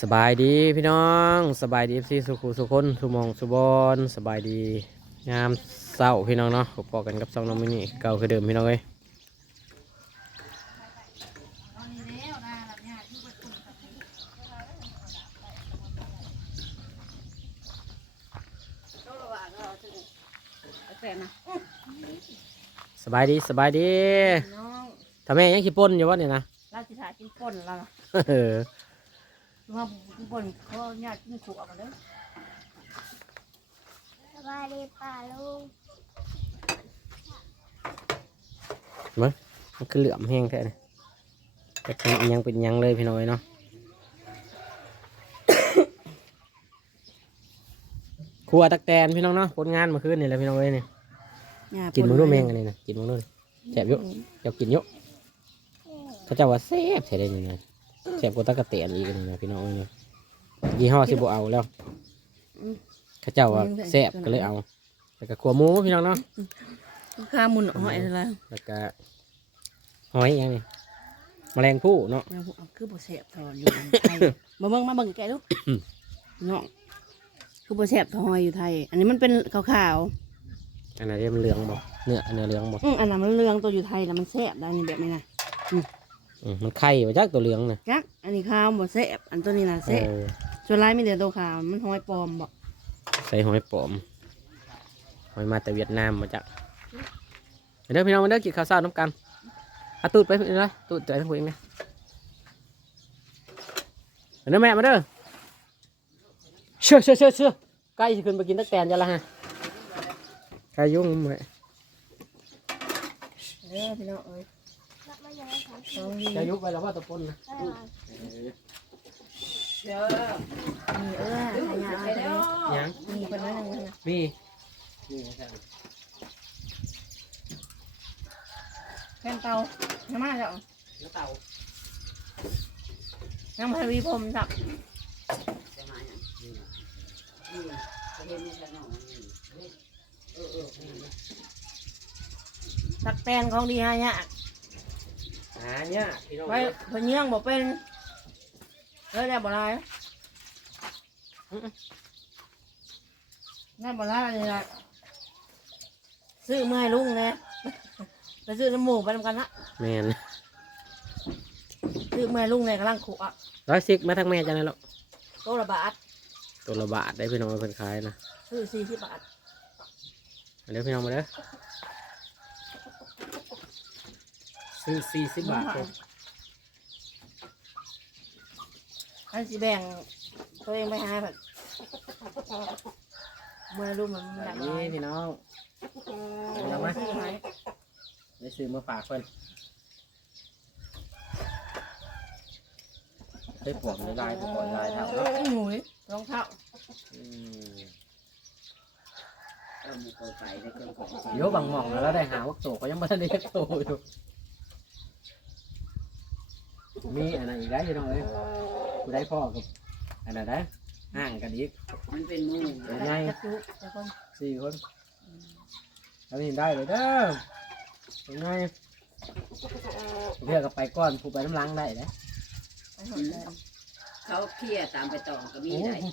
สบายดีพี่น้องสบายดีพี่สุขุสุคนสุหมองสุบอนสบายดีงามเศร้าพี่น้องเนาะพบปอกันกับสองน้องมินิเก่าคือเดิมพี่น้องเอ้ยสบายดีสบายดีน้องทำไมยังขี้ป่นอยู่วะเนี่ยนะเราสิถ่ายกินป่นเรา ล่ะเออว่ากินป่นเขาญาติกินขวบกันเลยสบายดีป่าลุงมันคือเหลื่อมแห้งแท้เลยแต่เป็นอิหยังเป็นอิหยังเลยพี่น้อยเนาะครัวตักแตนพี่น้องเนาะผลงานเมื่อคืนนี่แหละพี่น้องเอ้ยนี่กินมึงรู้แมงกันนี่นะกินมึงรู้แสบเยอะเจ้ากินเยอะเขาเจ้าว่าแซ่บใช่ได้นี่นะแซ่บกว่าตักกะแตนอีกนี่นะพี่น้องเอ้ยนี่ยี่ห้อสิบเอาแล้วเขาเจ้าว่าแซ่บก็เลยเอาแล้วก็ขัวหมูพี่น้องเนาะข้ามุนหอยอะไรแล้วก็หอยอย่างนี้แมลงผู้เนาะคือบ่แสบทอนอยู่ไทยมาเบิ่งมาเบิ่งแกลูกน้องคือบ่แสบทอยอยู่ไทย อันนี้มันเป็นขาวอันไหนที่มันเหลืองบ่เนื้อเนื้อเหลืองบ่ๆอืมอันนั้นมันเรืองตัวอยู่ไทยแล้วมันแสบได้นี่แบบนี้นะ อืมมันไข่มาจากตัวเหลืองนะจักอันนี้ขาวบ่แสบอันตัวนี้น่ะแสบเออส่วนลายมีแต่ตัวขาวมันหอยปลอมบ่ใส่หอยปลอมหอยมาแต่เวียดนามมาจากเดี๋ยวพี่น้องมาเด้อกินข้าวเช้าน้ำกันเอาตูดไปเลยตูดใจทั้งพวกเองนะเดี๋ยวแม่มาเด้อเชื่อเชื่อเชื่อเชื่อใกล้จะขึ้นไปกินตักแตนจะละฮะใครยุ่งมั้ยเด้อพี่น้องเอ้ย จะยุบไปแล้วว่าตะปนนะเด้อมีเอ้อขยะเอาไปเลยยังมีคนนั้นนึงนะมีแผ่นเตาน้ำมาจ้ะแล้วเต่าน้ำพวีผมจับตักแตนของดีฮะเนี่ย หาเนี่ยพี่น้องไว้เพนเยี่ยงบอกเป็นเลยได้บ่ได้ได้บ่ได้เลยละซื้อเมื่อให้ลุงเนี่ยไปซื้อน้ำหมูไปทำกันนะแมนซื้อเมื่อให้ลุงเนี่ยกำลังขุอะร้อยสิกมาทั้งแม่จังเลยหรอกโตวละบาทตัวละบาทได้พี่น้องเพิ่นขายนะซื้อสี่สิบบาท เดี๋ยวพี่น้องมาเด้อ ซื้อสี่สิบบาทเลยอันสิแบ่งตัวเองไปหาแบบเมื่อลุงมันอยากนี่ได้พี่น้องเอามาซื้อให้ได้ซื้อมาฝากเพิ่นได้ปวกในลายปวกในลายเท่าเนาะหนุ่ยรองเท้าอืมเดี๋ยวบางหม่องแล้วได้หาวักโตก็ยังไม่ทันได้ยักโตอยู่ มีอันไหนอีกได้พี่น้องเอ้ยกูได้พ่อกับอันไหนได้ห่างกันอีกมันเป็นหมูเป็นไงกระจุกแต่คนสี่คนทำเห็นได้เลยเด้อเป็นไงเรียกกับไปก้อนผูกไปน้ำล้างได้นะไปหอดเลยเขาเคลียร์ตามไปตองก็มีโอ้ได้โห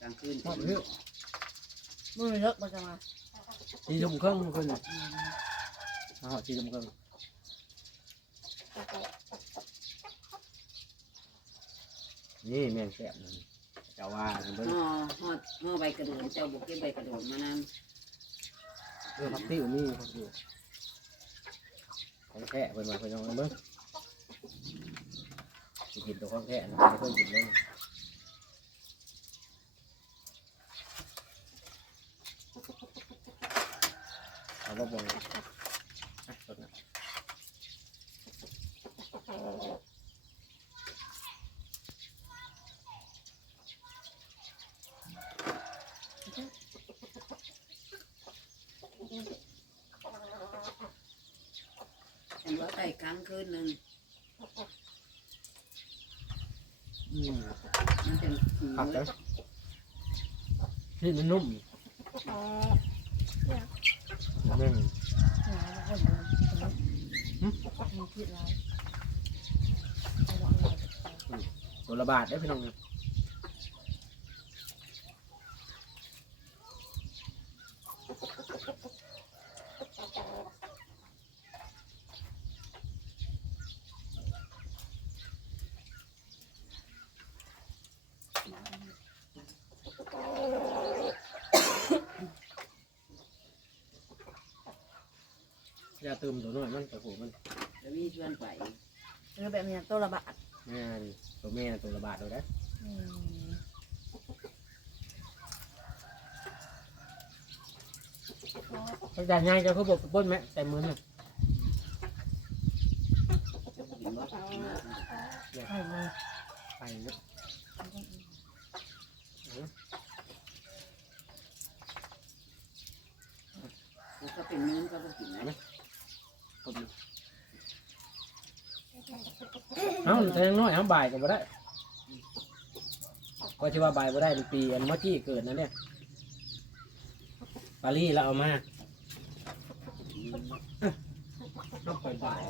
กลางคืนหมดเรื่องมือเลิกมาจะมาสี่ทุ่มครึ่งคนน่ะเอาหอดสี่ทุ่มครึ่ง นี่แมงแสบนั่นเจ้าว่าเบิ่งห่อห่อห่อใบกระโดดเจ้าบุกเก็บใบกระโดดมานเรื่องพักติ้วนี่พักติ้วของแท้เพิ่นมาเพิ่นเอามาเบิ่งสิกินตัวของแท้นะไม่เคยกินเลยเอาบ่บ่งอ่ ลิ้นมันนุ่มเนึ่งตัวระบาดได้พี่น้อง จะตื่มตัวน้อยมันแต่โหมันแล้วมีชวนไปเออแบบนี้ตัวละบาทงานตัวแม่น่ะตัวละบาทเลยนะอืมเขาจะง่ายจะเขาบอกป้นไหมแต่มือน่ะจะกินบ่ใช่เลยไปเนาะมันก็เป็นเนื้อก็บ่กินนะ คนเอ้า แต่ยังน้อยเอาบ่ายก็บ่ได้ก็ชื่อว่าบ่ายบ่ได้เป็นปีอันเมื่อกี้เกิดนั่นเนี่ยปารีสเราเอามาต้องไปบ่าย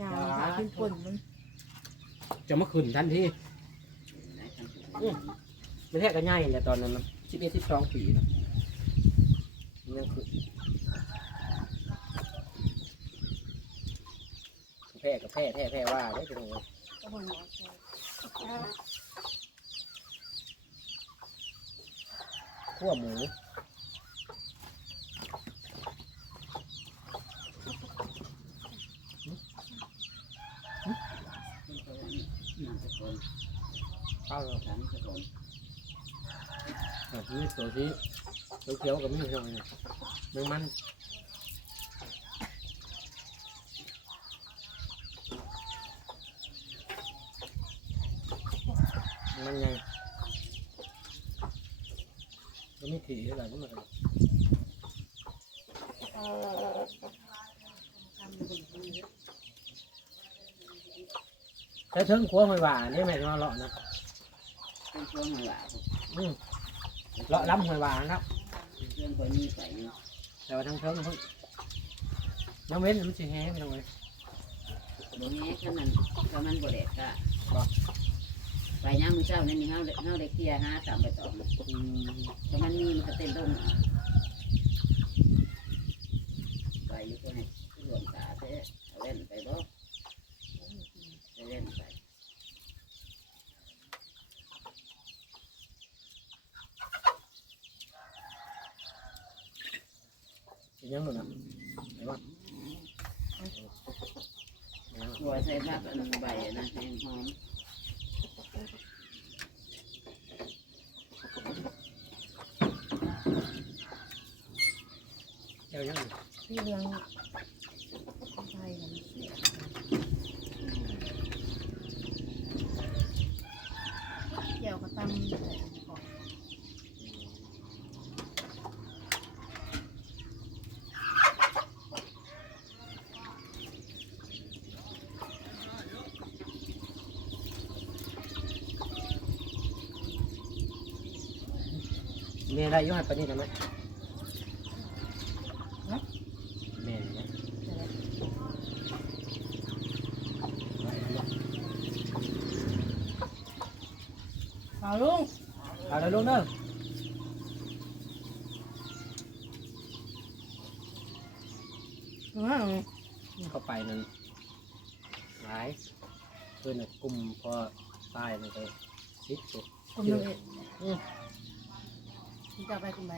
งานหาขึ้นป่นมันจะมาขึ้นทันทีไหนทำสุกไม่ใช่ก็ง่ายแต่ตอนนั้นสิบเอ็ดสิบสองปีนะยังขึ้น พ้กับแพ้แพ้แพ้ว่าได้เป็นไงก็บ่หมอขั้วหมูมันก็ว่านี่ตะโกนข้าวถามตะโกนอะนี่ตัวที่เขียวๆกับมีหน่อยเนี่ยมันมัน มันยังมันไม่ถี่เท่าไหร่ก็มันก็แต่ถึงขัวหอยหวานนี่แม่จะมาเลาะนะเป็นชวนมาว่าอืมเลาะล้ำหอยหวานครับเพื่อนคนนี้ใส่อยู่แต่ว่าทั้งเทิงเพิ่งน้ำเว้นมันสิแห้งไปตรงเลยบ่แม่คันนั้นคันนั้นบ่แดกก็ ไปย่างมื้อเช้านี่นี่เฮาเฮาได้เคลียร์หาตามไปต่ออืมถ้ามันมีมันก็เต้นลงไปอยู่ก็ให้รวมตาเด้เอาเล่นไปบ่ไปเล่นไปเป็นยังหนูนะไหนวะหัวใส่ผักอันใบนะแห้งหอม เจ้ายัง ที่เรื่องใช่มันเสียเกี่ยวกับตำใส่ก่อน เมียได้อยุ่งให้ปานนี้ทำไหมแม่เนี่ยเอาลุงเอาเลยลูกเด้ออืมเข้าไปนั่นหลายเพื่อนน่ะกลุ่มพอตายมันก็ซิดสุดคนหนึงเอ งที่จะไปคุณไหม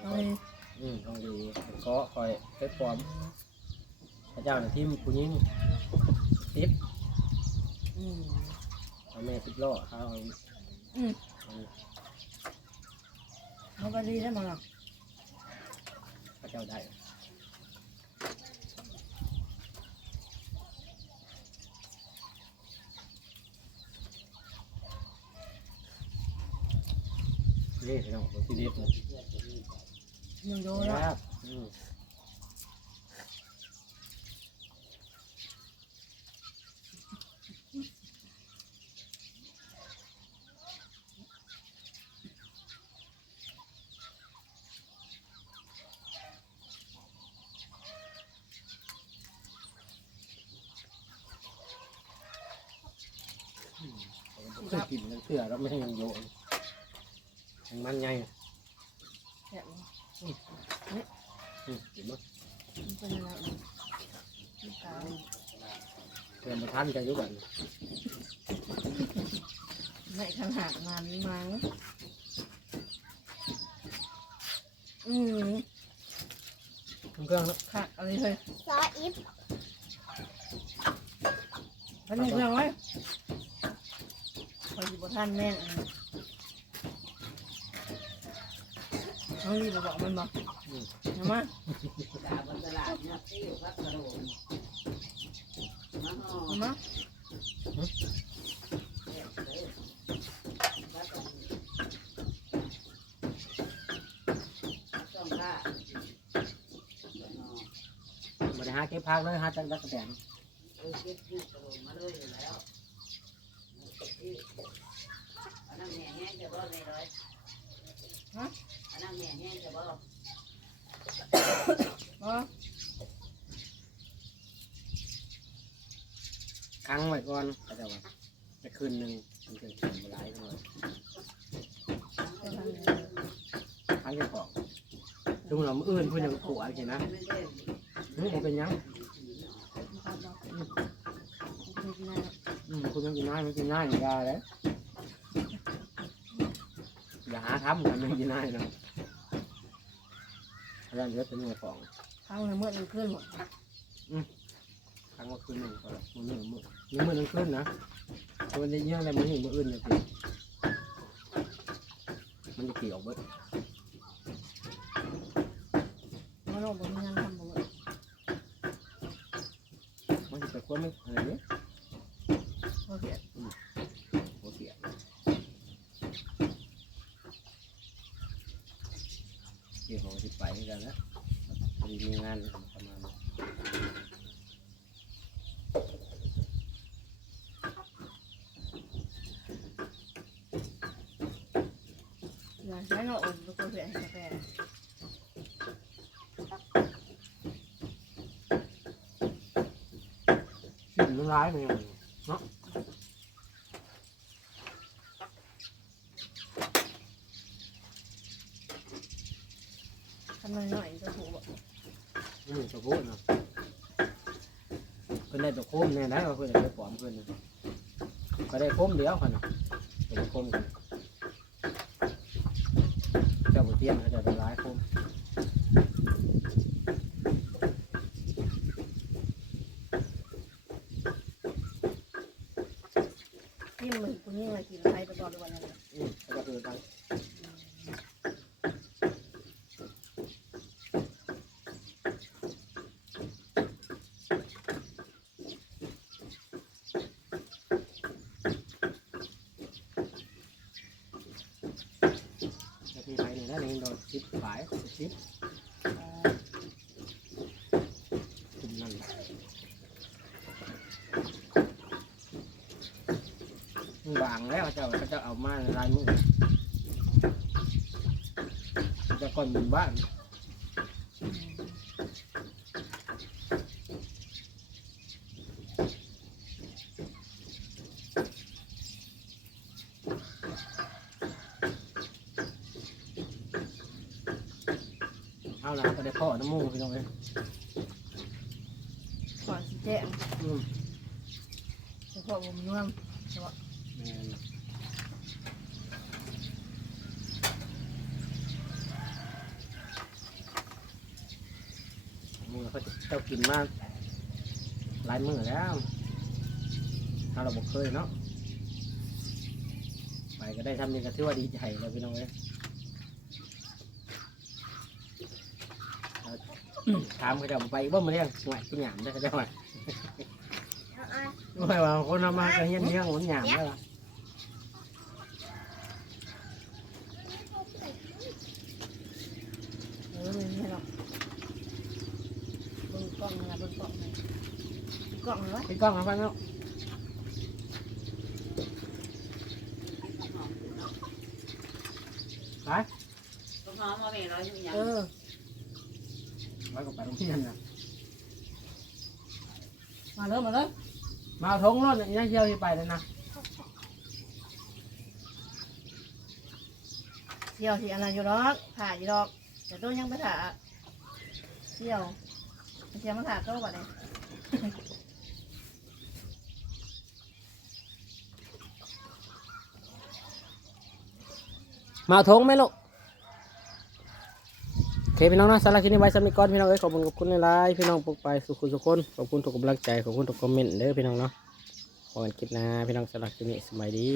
เอาเลยอืมต้องดีก็คอยไปปลอมพระเจ้าน่ะทิมผู้หญิงติดอืมเอาแม่ติดล้อเขาเอาอืมเอาเขาไปดีได้มั้งอะพระเจ้าได้ นี่พี่น้องตัวที่เด็ดเลยหนึ่งโลคแล้วรับอืมเคยกินกันเสือแล้วไม่ให้ยังโยน มันไงแบบนี้อืมเห็นไหมมันเป็นอะไรอีกนี่ตายเติมมาทันจะยุบแบบไม่ขนาดนั้นมั้งอืมเครื่องเนาะค่ะเอะไรเลยซออิฟพันหนึ่งเครื่องไว้คอยอยู่บนท่านแม่น น้องรีบบอกมันบอกเอามาดาบนตลาดเนี่ยติ้วพักกระโดดมาห่อเอามาต้องผ้าบริหารเก็บพักเลยหาจังตะแตนเก็บเนี่ยกระโดดมาเลยอยู่แล้วอันนั้นแม่แห้งจะบ่เลยเลยอันนั้นแม่แห้งจะบ่ เอาค้างไว้ก่อนเขาจะว่าจะคืนหนึ่งมันจะเขียนเวลาทั้งหมดเอาทางนี้ค้างจะของถึงเรามืออื่นเพื่อนยังขวดสินะไม่ได้อืมบ่เป็นหยังเอาบอกเอาไปกินได้แล้วอืมคุณยังกินน้อยมันกินน้อยอย่าเลยอย่าหาทำกันยังกินน้อยเนาะอาจารย์เยอะเป็นหน่วยของ ข้างในเมื่อมันขึ้นหมดครั้งว่าคืนหนึ่งก็ละมือหนึ่งมือมีมือหนึ่งคืนนะตัวนี้เยอะอะไรมือหนึ่งมืออื่นเนี่ยคือมันจะขี่ออกเบิดมาลงบนงานทำบ่หมดมันจะไปคว้าไม่อะไรเนี่ย โอเค โอเคเกี่ยวของที่ไปด้วยกันแล้ว มีมีงานประมาณนั้นอย่าใช้เราอมตัวเสียกาแฟสิ่งมันร้ายไปอย่างเนาะทำหน่อยหน่อยจะถูกบ่ อืมจะพูดเนาะเพิ่นได้ตัวโคมแน่นะว่าเพิ่นได้ปลอมเพิ่นน่ะก็ได้โคมเดียวค่ะเนาะเป็นโคมกันเจ้าบุเทียนเขาจะเป็นร้ายโคม ยิ่งมันคุณยิ่งมากินไทยตลอดวันนั้นเลย อืมเขาก็คือกันจะมีไปเนี่ยนะนี่โดนซิปขายซิปคุมนั่นบางแล้วเขาเจ้าเขาจะเอามาลายมือจะก่อนบ้าน เอาละก็ได้พ่อน้ำมูกพี่น้องเลย ก่อนสิแจ้ง อืม เฉพาะผมนุ่ม แม่น มูเขาเจ้ากินมากหลายมือแล้วถ้าเราบอกเคยเนาะไปก็ได้ทำนี่ก็ถือว่าดีใจแล้วพี่น้องเลยเอาถามเขาจะไปบ่มาเลี้ยงหวยกินหยามได้เขาจะว่าเอาอะไม่ว่าคนเอามาก็เฮี้ยนเลี้ยงหนหยามได้ละเออไม่ให้หรอก กล้องนะเบิ่งกล้องนะกล้องเลยวะพี่กล้องมาฟังเนาะไปต้องหอมมาเป็นร้อยอย่างเออไว้ก็ไปโรงเรียนนะมาเลยมาเลยมาเอาทงรถยังเที่ยวที่ไปเลยนะเที่ยวที่อะไรอยู่หรอกถ่ายอยู่หรอกแต่ตัวยังไปถ่าเที่ยวไป เที่ยวมาถ่าโต๊ะก่อนเลยมาทงไหมลูกเคพี่น้องนะสำหรับคลิปนี้ไว้สำหรับก่อนพี่น้องเอ้ยขอบคุณขอบคุณหลายๆพี่น้องปลุกไปสุขุสุขคนขอบคุณทุกกำลังใจขอบคุณทุกคอมเมนต์เด้อพี่น้องเนาะพบกันคลิปหน้าพี่น้องสำหรับคลิปนี้สบายดี